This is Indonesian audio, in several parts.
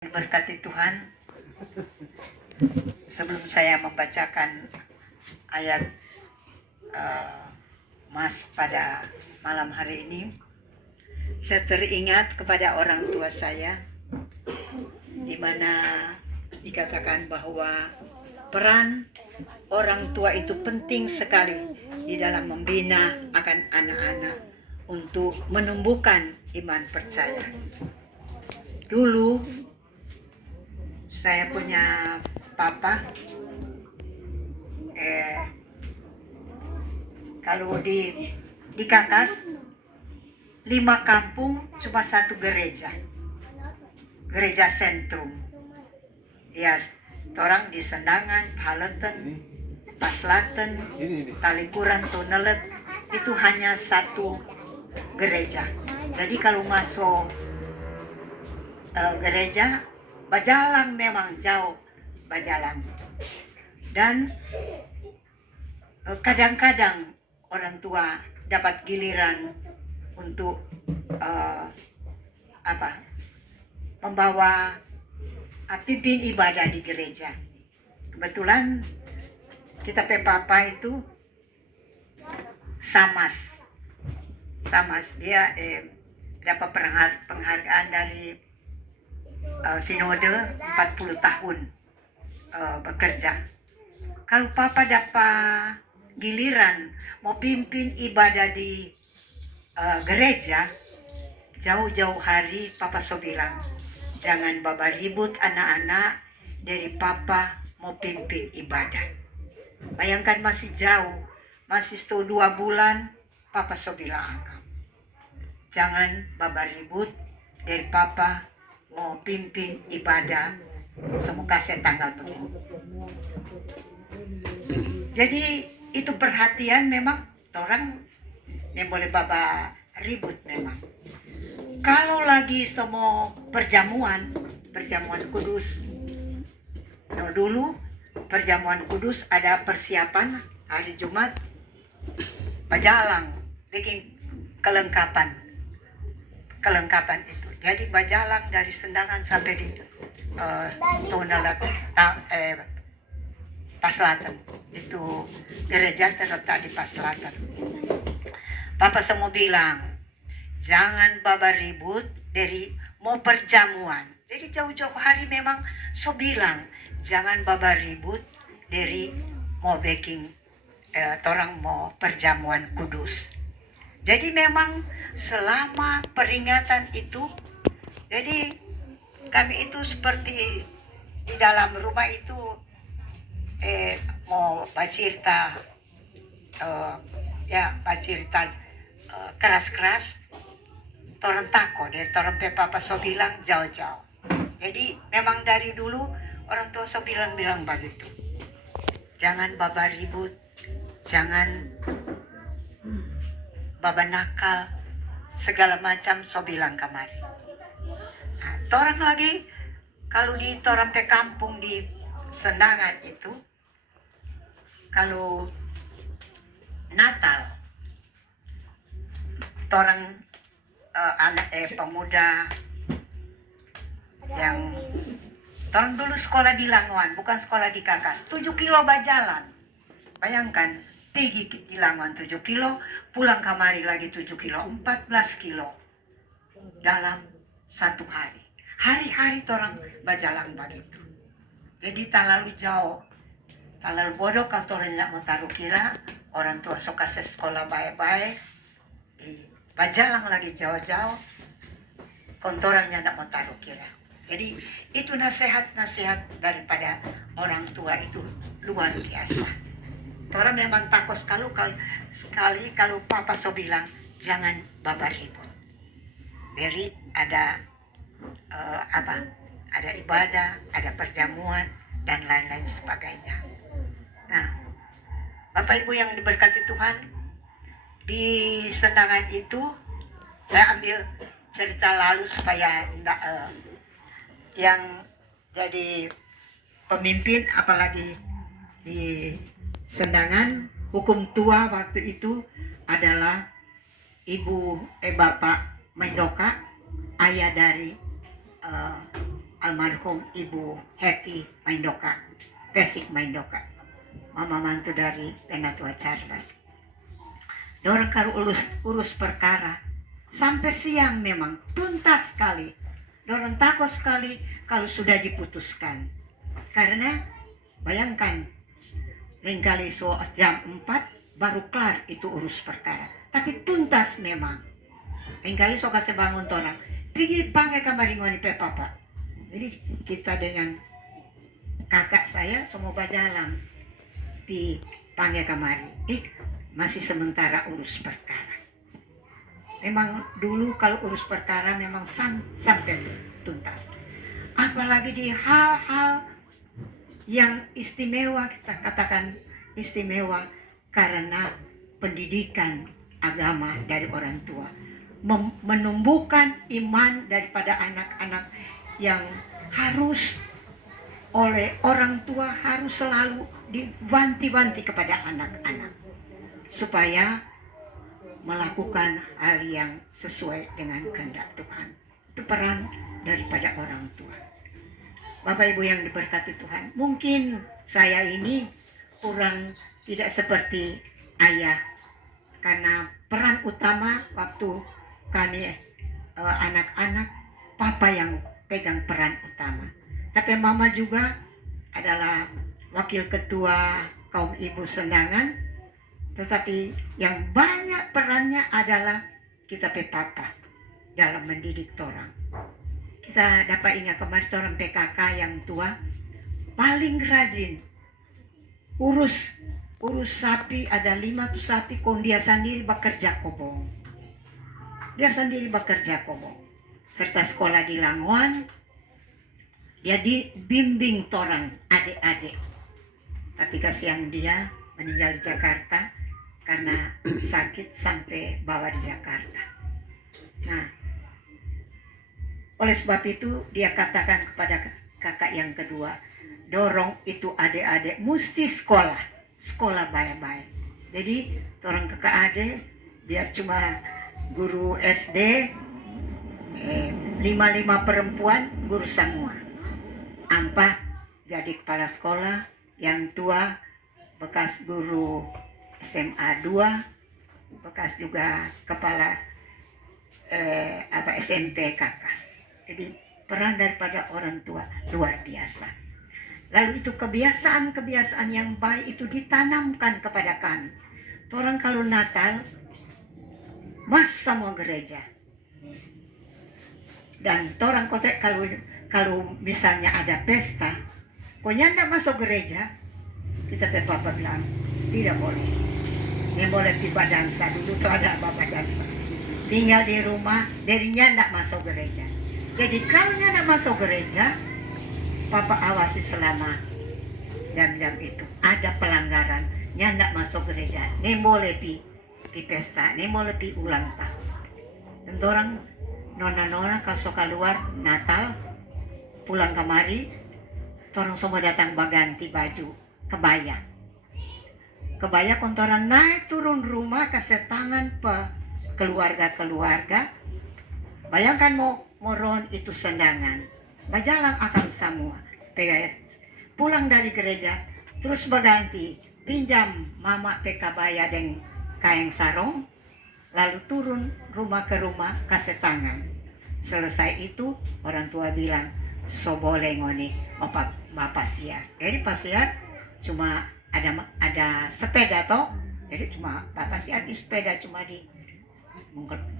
Berkati Tuhan, sebelum saya membacakan ayat Mas pada malam hari ini, saya teringat kepada orang tua saya, di mana dikatakan bahwa peran orang tua itu penting sekali di dalam membina akan anak-anak untuk menumbuhkan iman percaya. Dulu saya punya papa, kalau di Kakas 5 kampung cuma 1 gereja sentrum. Ya, orang di Sendangan, Haleten, Paslaten, Talikuran, Tonelet itu hanya 1 gereja. Jadi kalau masuk gereja, berjalan memang jauh berjalan. Dan kadang-kadang orang tua dapat giliran untuk membawa pimpin ibadah di gereja. Kebetulan kita papa itu Samas dia dapat penghargaan dari sinode 40 tahun bekerja. Kalau papa dapat giliran mau pimpin ibadah di gereja, jauh-jauh hari papa so bilang, jangan baba ribut anak-anak, dari papa mau pimpin ibadah. Bayangkan masih jauh, masih 2 bulan, papa so bilang, jangan baba ribut, dari papa mau pimpin ibadah, semoga saya tanggal begini. Jadi itu perhatian memang orang yang boleh baba ribut memang. Kalau lagi semua perjamuan kudus, dulu perjamuan kudus ada persiapan hari Jumat, bajalang bikin kelengkapan itu. Jadi bajalang dari Sendangan sampai di Tonelet, Paslaten. Itu gereja terletak di Paslaten. Papa semua bilang, jangan baba ribut dari mau perjamuan. Jadi jauh-jauh hari memang so bilang, jangan baba ribut dari mau baking orang mau perjamuan kudus. Jadi memang selama peringatan itu, jadi kami itu seperti di dalam rumah itu mau bercerita keras-keras, orang takut dari orang papa so bilang jauh-jauh. Jadi memang dari dulu orang tua so bilang begitu, jangan baba ribut, jangan baba nakal, segala macam so bilang kamari. Nah, orang lagi kalau di orang kampung di Sendangan itu, kalau Natal, orang anak pemuda yang orang dulu sekolah di Langoan, bukan sekolah di Kakas, 7 kilo berjalan. Bayangkan, pergi di Langoan 7 kilo, pulang kamari lagi 7 kilo, 14 kilo dalam 1 hari. Hari-hari orang berjalan begitu. Jadi tak lalu jauh, tak lalu bodoh kalau orang tidak mau taruh kira, orang tua suka sekolah baik-baik, berjalan lagi jauh-jauh, kontorangnya tidak mau taruh kira. Jadi itu nasihat daripada orang tua itu luar biasa. Orang memang takut sekali kalau papa so bilang, jangan baba ribut. Jadi ada ada ibadah, ada perjamuan, dan lain-lain sebagainya. Nah, Bapak Ibu yang diberkati Tuhan, di Sendangan itu saya ambil cerita lalu supaya yang jadi pemimpin, apalagi di Sendangan, hukum tua waktu itu adalah Bapak Mendoka, ayah dari almarhum Ibu Heti Maindoka, Pesik Maindoka, mama mantu dari Penatua Charles. Dorang kalau urus perkara sampai siang memang tuntas sekali. Dorang takut sekali kalau sudah diputuskan. Karena bayangkan, lengkali jam 4 baru kelar itu urus perkara. Tapi tuntas memang. Lengkali kasih bangun orang. Pergi panggil kamar ngoni pe papa. Jadi kita dengan kakak saya semua berjalan di panggil kamari. Masih sementara urus perkara. Memang dulu kalau urus perkara memang sampai tuntas. Apalagi di hal-hal yang istimewa, kita katakan istimewa karena pendidikan agama dari orang tua. Menumbuhkan iman daripada anak-anak yang harus oleh orang tua harus selalu diwanti-wanti kepada anak-anak supaya melakukan hal yang sesuai dengan kehendak Tuhan. Itu peran daripada orang tua. Bapak Ibu yang diberkati Tuhan, mungkin saya ini kurang tidak seperti ayah karena peran utama waktu kami anak-anak, papa yang pegang peran utama. Tapi mama juga adalah wakil ketua kaum ibu Sendangan, tetapi yang banyak perannya adalah kita pe papa dalam mendidik orang. Kita dapat ingat kemarin orang PKK yang tua paling rajin urus sapi, ada 5 tuh sapi, kon dia sendiri bekerja kobong. Dia sendiri bekerja kobong. Serta sekolah di Languan, dia dibimbing orang adik-adik. Tapi kasihan dia meninggal di Jakarta karena sakit sampai bawa di Jakarta. Nah, oleh sebab itu dia katakan kepada kakak yang kedua, dorong itu adik-adik mesti sekolah baik-baik. Jadi orang kakak adik biar cuma guru SD 5 perempuan guru semua. Ampa jadi kepala sekolah, yang tua bekas guru SMA 2, bekas juga kepala SMP Kakas. Jadi peran daripada orang tua luar biasa. Lalu itu kebiasaan-kebiasaan yang baik itu ditanamkan kepada kami. Orang kalau Natal masuk semua gereja. Dan orang kota kalau misalnya ada pesta, pokoknya tidak masuk gereja, kita pe papa bilang tidak boleh. Yang boleh pipa dansa, dulu tuh ada bapak dansa. Tinggal di rumah, dirinya tidak masuk gereja. Jadi kalau tidak masuk gereja, papa awasi selama jam-jam itu. Ada pelanggaran, tidak masuk gereja. Ini boleh pi pesta, ini boleh pi ulang tahun. Dan orang nona-nona kalau suka keluar Natal, pulang kemari, orang semua datang baganti baju, kebaya kontoran naik turun rumah kasih tangan pe keluarga. Bayangkan mau ron itu Sendangan, berjalan akan semua. Pulang dari gereja, terus berganti, pinjam mama pekabaya dan kain sarung, lalu turun rumah ke rumah kasih tangan. Selesai itu orang tua bilang, so boleh ngoni bapak siar. Jadi pasiar cuma ada sepeda toh, jadi cuma bapak siar di sepeda cuma di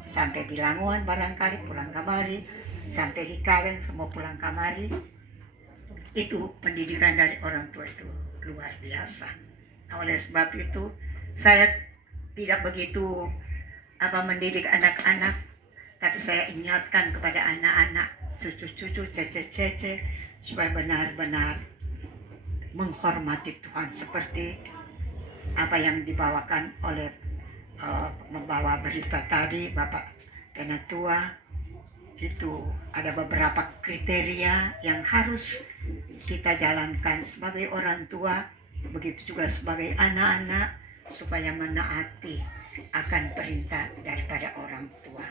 sampai di Languan barangkali pulang kamari, sampai di Kawen semua pulang kamari. Itu pendidikan dari orang tua itu luar biasa. Nah, oleh sebab itu saya tidak begitu mendidik anak-anak, tapi saya ingatkan kepada anak-anak, cucu-cucu, cece-cece, supaya benar-benar menghormati Tuhan seperti apa yang dibawakan oleh membawa berita tadi Bapak Penatua. Itu ada beberapa kriteria yang harus kita jalankan sebagai orang tua, begitu juga sebagai anak-anak, supaya menaati akan perintah daripada orang tua.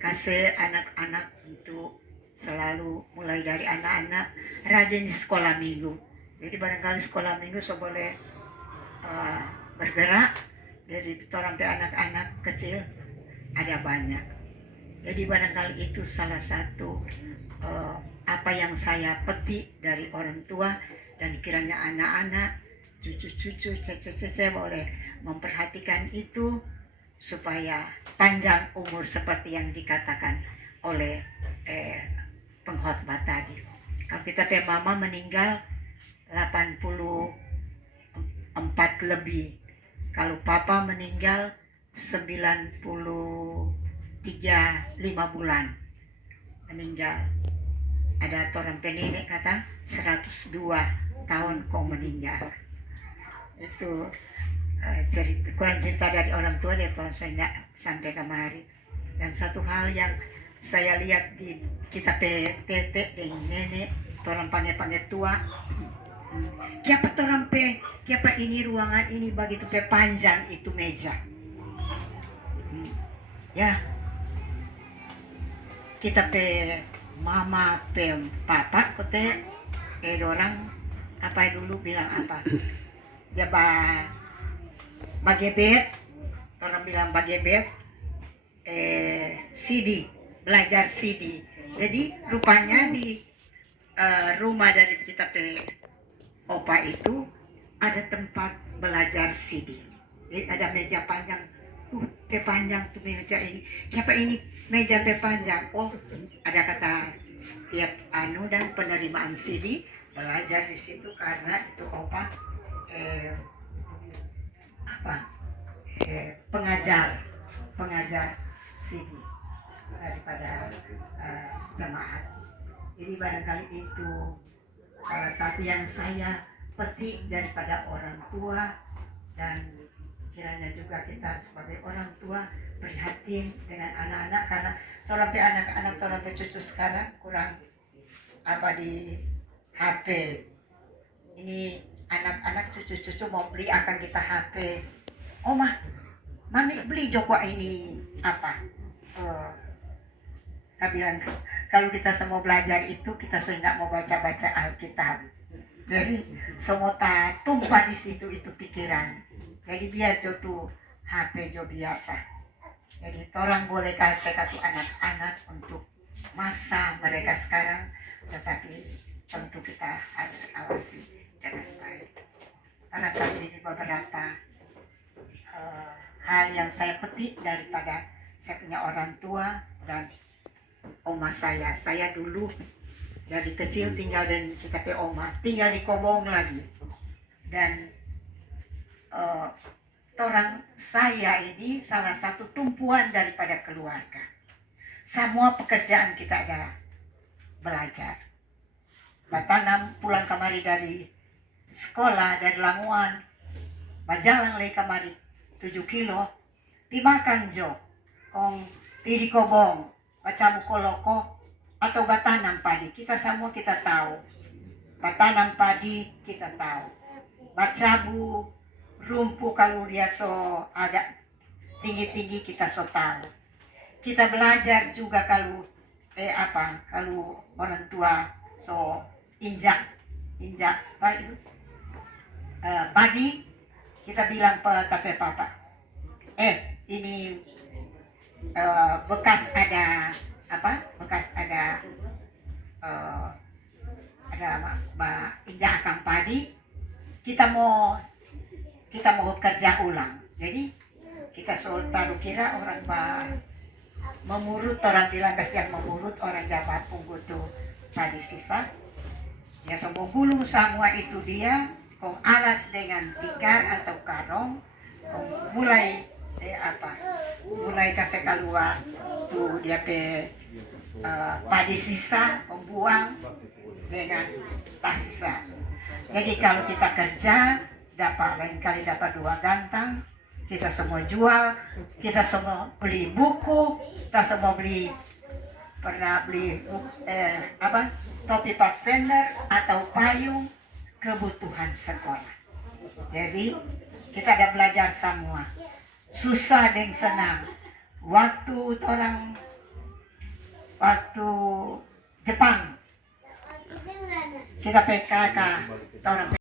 Kasih anak-anak untuk selalu mulai dari anak-anak rajin di sekolah minggu. Jadi barangkali sekolah minggu so boleh bergerak dari orang sampai anak-anak kecil ada banyak. Jadi barangkali itu salah satu apa yang saya petik dari orang tua, dan kiranya anak-anak, cucu-cucu, cece-cece boleh memperhatikan itu supaya panjang umur seperti yang dikatakan oleh pengkhotbah tadi. Kalau kita mama meninggal 84 lebih, kalau papa meninggal 93 5 bulan meninggal. Ada orang nenek kata 102 tahun kau meninggal. Itu kurang cerita dari orang tua dia tuan saya sampai kemari. Dan satu hal yang saya lihat di kita tete dengan nenek orang panggil tua, kiapa orang kiapa ini ruangan ini begitu panjang itu meja, ya kita mama papa kote orang apa dulu bilang apa ya bagebet, orang bilang bagebet CD, belajar CD. Jadi rupanya di rumah dari kita opa itu ada tempat belajar CD. Jadi ada meja panjang, panjang tuh meja ini. Siapa ini meja panjang? Oh, ada kata tiap dan penerimaan CD belajar di situ karena itu opa pengajar CD daripada jemaat. Jadi barangkali itu salah satu yang saya petik daripada orang tua, dan kiranya juga kita sebagai orang tua prihatin dengan anak-anak, karena sampai anak-anak sampai cucu sekarang kurang apa di HP. Ini anak-anak cucu-cucu mau beli akan kita HP. Omah, mami beli Joko ini apa? Kita bilang kalau kita semua belajar itu kita sudah mau baca-baca Alkitab. Jadi semua tumpah di situ itu pikiran. Jadi biar tuh HP jo biasa. Jadi orang boleh kasih satu anak-anak untuk masa mereka sekarang, tetapi tentu kita harus awasi dengan baik. Karena tadi ini beberapa hal yang saya petik daripada saya punya orang tua dan oma saya. Saya dulu dari kecil tinggal dan kita oma tinggal di Kobong lagi, dan orang saya ini salah satu tumpuan daripada keluarga. Semua pekerjaan kita ada belajar. Batanam pulang kemari dari sekolah dari Languan, bajalan lagi kemari 7 kilo, dimakan jo, kong di Kobong, baca mukoloko atau batanam padi. Kita semua kita tahu. Batanam padi kita tahu. Bacabu rumpu kalau dia so agak tinggi-tinggi kita so tahu. Kita belajar juga kalau kalau orang tua so injak padi, kita bilang tapi papa ini bekas ada injak akan padi, kita mau kerja ulang. Jadi kita taruh kira orang memurut, orang bilang kasihan memurut, orang dapat punggu tuh tadi sisa ya semua gulung semua itu dia kong alas dengan tikar atau karong, kong mulai mulai kasih keluar tuh dia padi sisa membuang dengan tas sisa. Jadi kalau kita kerja lain kali dapat 2 gantang, kita semua jual, kita semua beli buku, kita semua pernah beli topi pathfinder atau payung kebutuhan sekolah. Jadi kita ada belajar semua, susah dan senang. Waktu Jepang. Kita PKK, orang